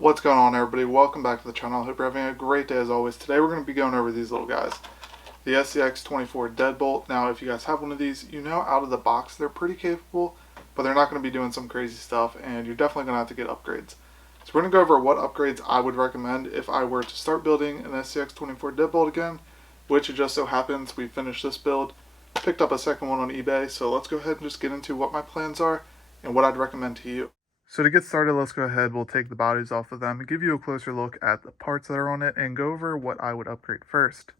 What's going on, everybody? Welcome back to the channel. I hope you're having a great day as always. Today we're going to be going over these little guys. The SCX24 DEADBOLT. Now if you guys have one of these, you know out of the box they're pretty capable, but they're not going to be doing some crazy stuff and you're definitely going to have to get upgrades. So we're going to go over what upgrades I would recommend if I were to start building an SCX24 DEADBOLT again, which it just so happens we finished this build, picked up a second one on eBay, so let's go ahead and just get into what my plans are and what I'd recommend to you. So to get started, let's go ahead, we'll take the bodies off of them and give you a closer look at the parts that are on it and go over what I would upgrade first.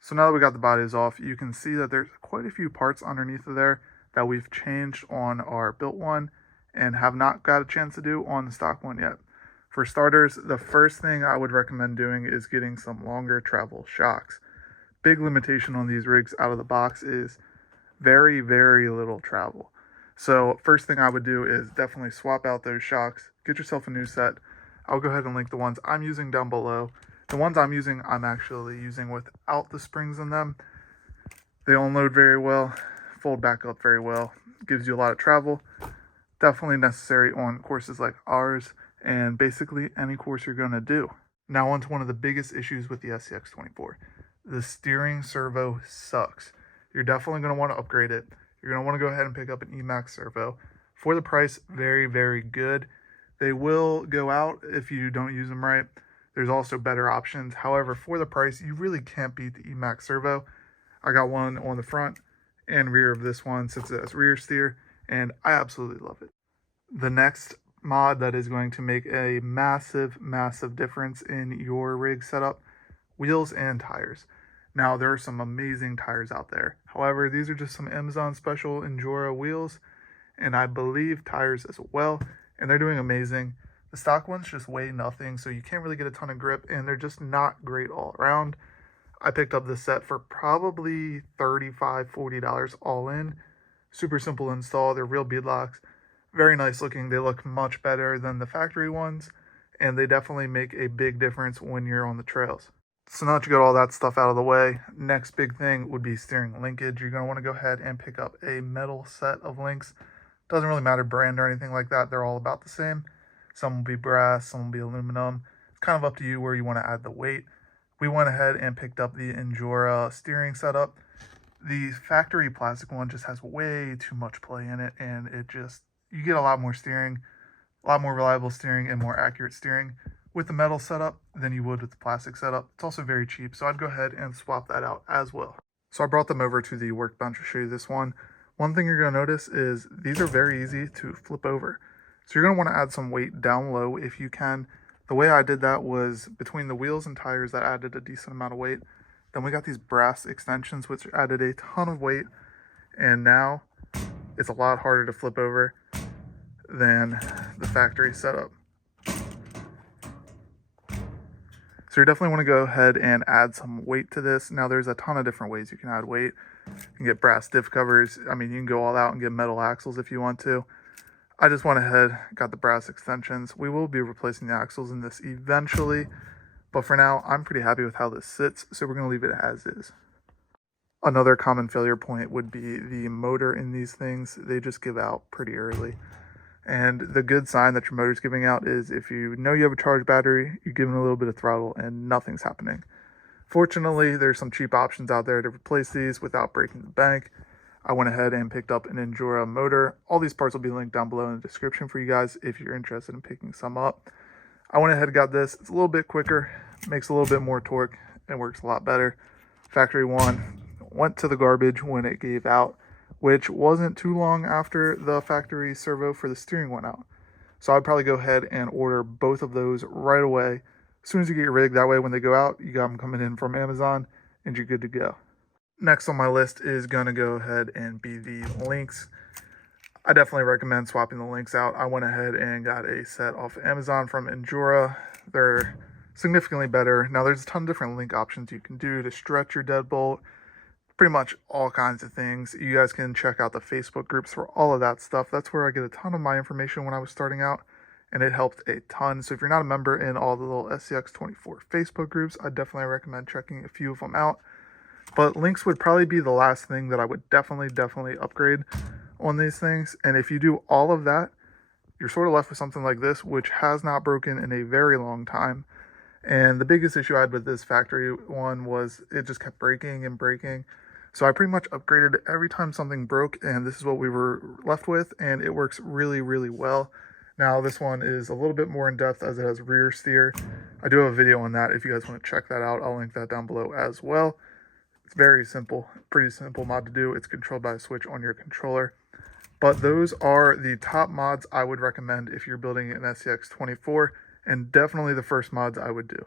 So now that we got the bodies off, you can see that there's quite a few parts underneath of there that we've changed on our built one and have not got a chance to do on the stock one yet. For starters, the first thing I would recommend doing is getting some longer travel shocks. Big limitation on these rigs out of the box is very, very little travel. So first thing I would do is definitely swap out those shocks, get yourself a new set. I'll go ahead and link the ones I'm using down below. The ones I'm using, I'm actually using without the springs in them. They unload very well, fold back up very well, gives you a lot of travel. Definitely necessary on courses like ours and basically any course you're going to do. Now on to one of the biggest issues with the SCX24. The steering servo sucks. You're definitely going to want to upgrade it. You're going to want to go ahead and pick up an Emax servo. For the price, very, very good. They will go out if you don't use them right. There's also better options. However, for the price, you really can't beat the Emax servo. I got one on the front and rear of this one since it has rear steer, and I absolutely love it. The next mod that is going to make a massive, massive difference in your rig setup, wheels and tires. Now, there are some amazing tires out there. However, these are just some Amazon special Endura wheels, and I believe tires as well, and they're doing amazing. The stock ones just weigh nothing, so you can't really get a ton of grip, and they're just not great all around. I picked up this set for probably $35, $40 all in. Super simple install. They're real beadlocks. Very nice looking. They look much better than the factory ones, and they definitely make a big difference when you're on the trails. So now that you got all that stuff out of the way, next big thing would be steering linkage. You're going to want to go ahead and pick up a metal set of links. Doesn't really matter brand or anything like that. They're all about the same. Some will be brass, some will be aluminum. It's kind of up to you where you want to add the weight. We went ahead and picked up the Endura steering setup. The factory plastic one just has way too much play in it, and you get a lot more steering, a lot more reliable steering and more accurate steering with the metal setup than you would with the plastic setup. It's also very cheap, so I'd go ahead and swap that out as well. So I brought them over to the workbench to show you this one. One thing you're going to notice is these are very easy to flip over. So you're going to want to add some weight down low if you can. The way I did that was between the wheels and tires that added a decent amount of weight. Then we got these brass extensions which added a ton of weight, and now it's a lot harder to flip over than the factory setup. So you definitely want to go ahead and add some weight to this. Now there's a ton of different ways you can add weight. You can get brass diff covers. I mean, you can go all out and get metal axles if you want to. I just went ahead, got the brass extensions. We will be replacing the axles in this eventually, but for now, I'm pretty happy with how this sits, so we're going to leave it as is. Another common failure point would be the motor in these things. They just give out pretty early. And the good sign that your motor's giving out is if you know you have a charged battery, you give it a little bit of throttle and nothing's happening. Fortunately, there's some cheap options out there to replace these without breaking the bank. I went ahead and picked up an Endura motor. All these parts will be linked down below in the description for you guys if you're interested in picking some up. I went ahead and got this. It's a little bit quicker, makes a little bit more torque, and works a lot better. Factory one went to the garbage when it gave out, which wasn't too long after the factory servo for the steering went out. So I'd probably go ahead and order both of those right away. As soon as you get your rig, that way when they go out, you got them coming in from Amazon and you're good to go. Next on my list is going to go ahead and be the links. I definitely recommend swapping the links out. I went ahead and got a set off Amazon from Endura. They're significantly better. Now there's a ton of different link options you can do to stretch your deadbolt. Pretty much all kinds of things. You guys can check out the Facebook groups for all of that stuff. That's where I get a ton of my information when I was starting out, and it helped a ton. So if you're not a member in all the little SCX24 Facebook groups, I definitely recommend checking a few of them out. But links would probably be the last thing that I would definitely upgrade on these things. And if you do all of that, you're sort of left with something like this, which has not broken in a very long time. And the biggest issue I had with this factory one was it just kept breaking and breaking. So I pretty much upgraded every time something broke, and this is what we were left with, and it works really, really well. Now this one is a little bit more in depth as it has rear steer. I do have a video on that if you guys want to check that out. I'll link that down below as well. It's very simple, pretty simple mod to do. It's controlled by a switch on your controller. But those are the top mods I would recommend if you're building an SCX24, and definitely the first mods I would do.